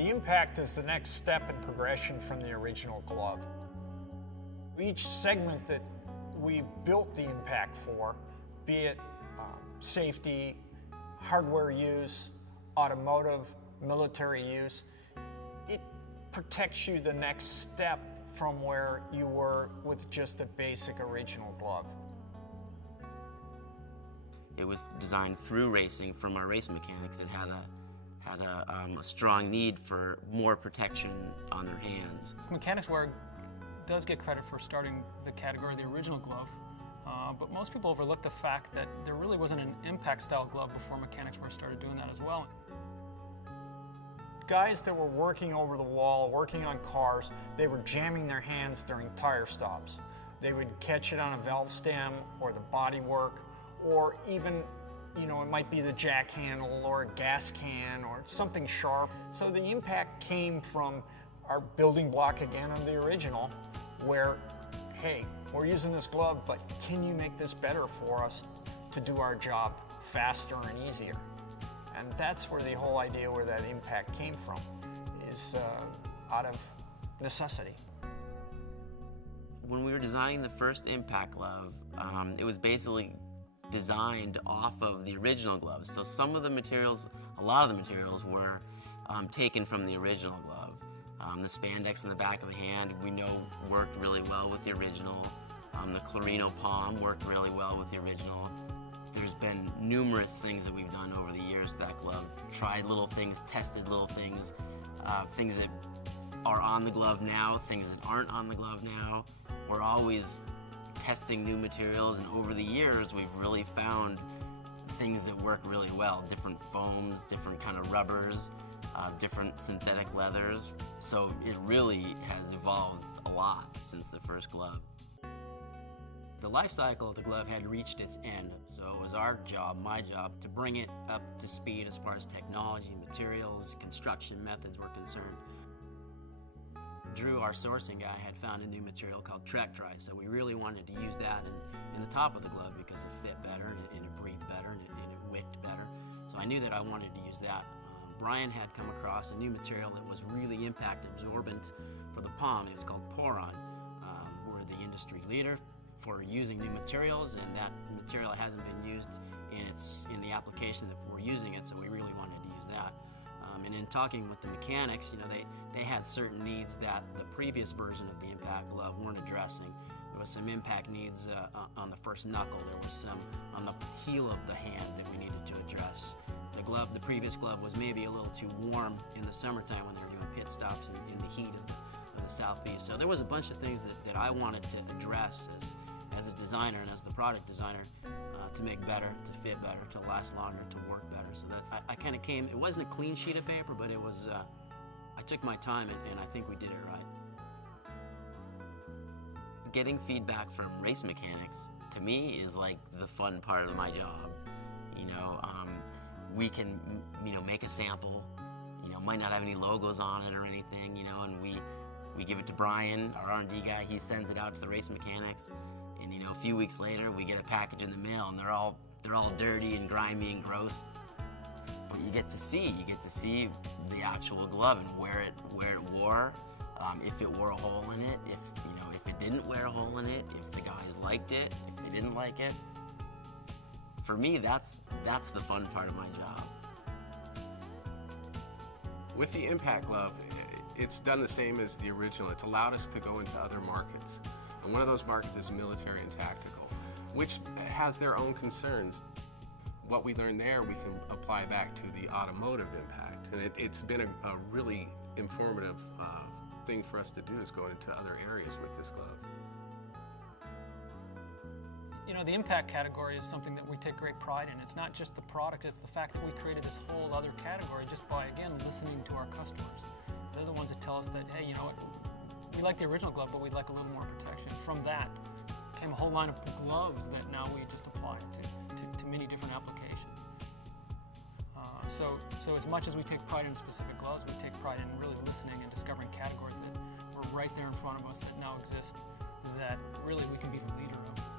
The M-Pact is the next step in progression from the original glove. Each segment that we built the M-Pact for, be it safety, hardware use, automotive, military use, it protects you the next step from where you were with just a basic original glove. It was designed through racing from our race mechanics. It had a strong need for more protection on their hands. Mechanics wear does get credit for starting the category of the original glove, but most people overlook the fact that there really wasn't an M-Pact style glove before mechanics wear started doing that as well. Guys that were working over the wall, working on cars, they were jamming their hands during tire stops. They would catch it on a valve stem or the bodywork, or even, you know, it might be the jack handle or a gas can or something sharp. So the M-Pact came from our building block again of the original, where, hey, we're using this glove, but can you make this better for us to do our job faster and easier? And that's where the whole idea where that M-Pact came from, is out of necessity. When we were designing the first M-Pact glove, it was basically designed off of the original gloves. So some of the materials, a lot of the materials were taken from the original glove. The spandex in the back of the hand, we know worked really well with the original. The Clarino palm worked really well with the original. There's been numerous things that we've done over the years to that glove. Tried little things, tested little things, things that are on the glove now, things that aren't on the glove now. We're always testing new materials, and over the years we've really found things that work really well. Different foams, different kind of rubbers, different synthetic leathers. So it really has evolved a lot since the first glove. The life cycle of the glove had reached its end, so it was our job, my job, to bring it up to speed as far as technology, materials, construction methods were concerned. Drew, our sourcing guy, had found a new material called Trek-Dry, so we really wanted to use that in the top of the glove because it fit better and it breathed better and it wicked better. So I knew that I wanted to use that. Brian had come across a new material that was really impact absorbent for the palm. It was called Poron. We're the industry leader for using new materials, and that material hasn't been used in the application that we're using it, so we really wanted to use that. And in talking with the mechanics, you know, they had certain needs that the previous version of the M-Pact glove weren't addressing. There was some impact needs on the first knuckle. There was some on the heel of the hand that we needed to address. The previous glove was maybe a little too warm in the summertime when they were doing pit stops in the heat of the southeast. So there was a bunch of things that I wanted to address as a designer and as the product designer to make better, to fit better, to last longer, to work better. So that I kind of came, it wasn't a clean sheet of paper, but it was, I took my time and I think we did it right. Getting feedback from race mechanics, to me, is like the fun part of my job. You know, we can, you know, make a sample, you know, might not have any logos on it or anything, you know, and we give it to Brian, our R&D guy. He sends it out to the race mechanics, and you know, a few weeks later we get a package in the mail and they're all dirty and grimy and gross. But you get to see the actual glove and where it wore, if it wore a hole in it, if it didn't wear a hole in it, if the guys liked it, if they didn't like it. For me, that's the fun part of my job. With the M-Pact glove, it's done the same as the original. It's allowed us to go into other markets. And one of those markets is military and tactical, which has their own concerns. What we learn there, we can apply back to the automotive impact. And it's been a really informative thing for us to do, is go into other areas with this glove. You know, the M-Pact category is something that we take great pride in. It's not just the product, it's the fact that we created this whole other category just by, again, listening to our customers. They're the ones that tell us that, hey, you know what, we like the original glove, but we'd like a little more protection. From that came a whole line of gloves that now we just apply to many different applications. So as much as we take pride in specific gloves, we take pride in really listening and discovering categories that were right there in front of us that now exist, that really we can be the leader of.